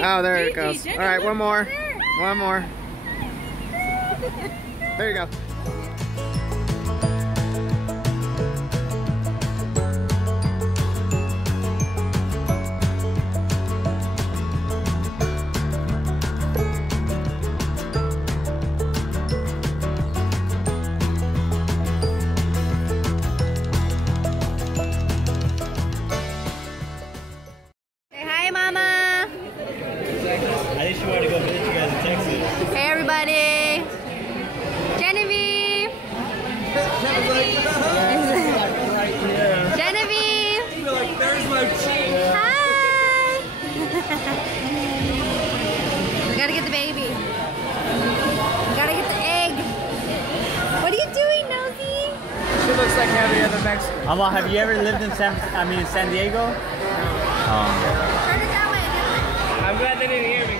Oh, there it goes. All right, one more. One more. There you go. Gotta get the baby. Gotta get the egg. What are you doing, Nosy? She looks like every other Mexican. Mama, have you ever lived in San Diego? Turn it that way. I'm glad they didn't hear me.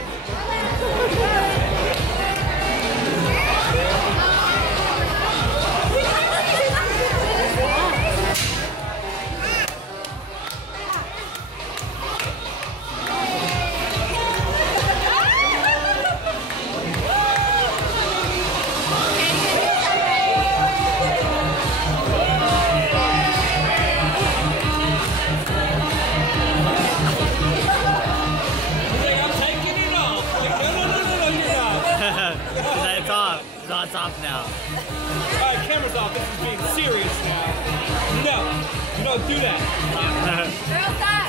It's off now. Alright, camera's off. This is being serious now. No, you don't do that. Girl, stop.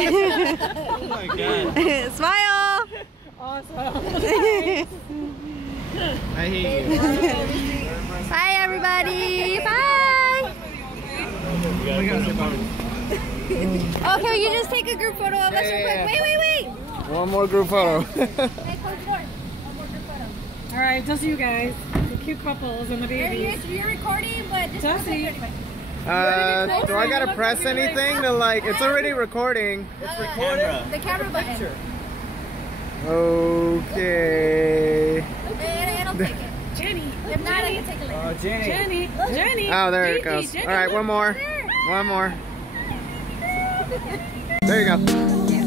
Oh my god. Smile! Awesome. I hate you. Bye, everybody. Bye. Oh, can you just take a group photo of us real quick? Wait. One more group photo. Hey, close the door. One more group photo. All right, just you guys, the cute couples and the babies. You're recording, but just Jessie. Do I gotta press anything to like? It's already recording. It's recording. the camera button. Okay. It'll take it. Jenny. If not, I can take it later. Jenny. Oh, there it goes. All right, one more. One more. There you go.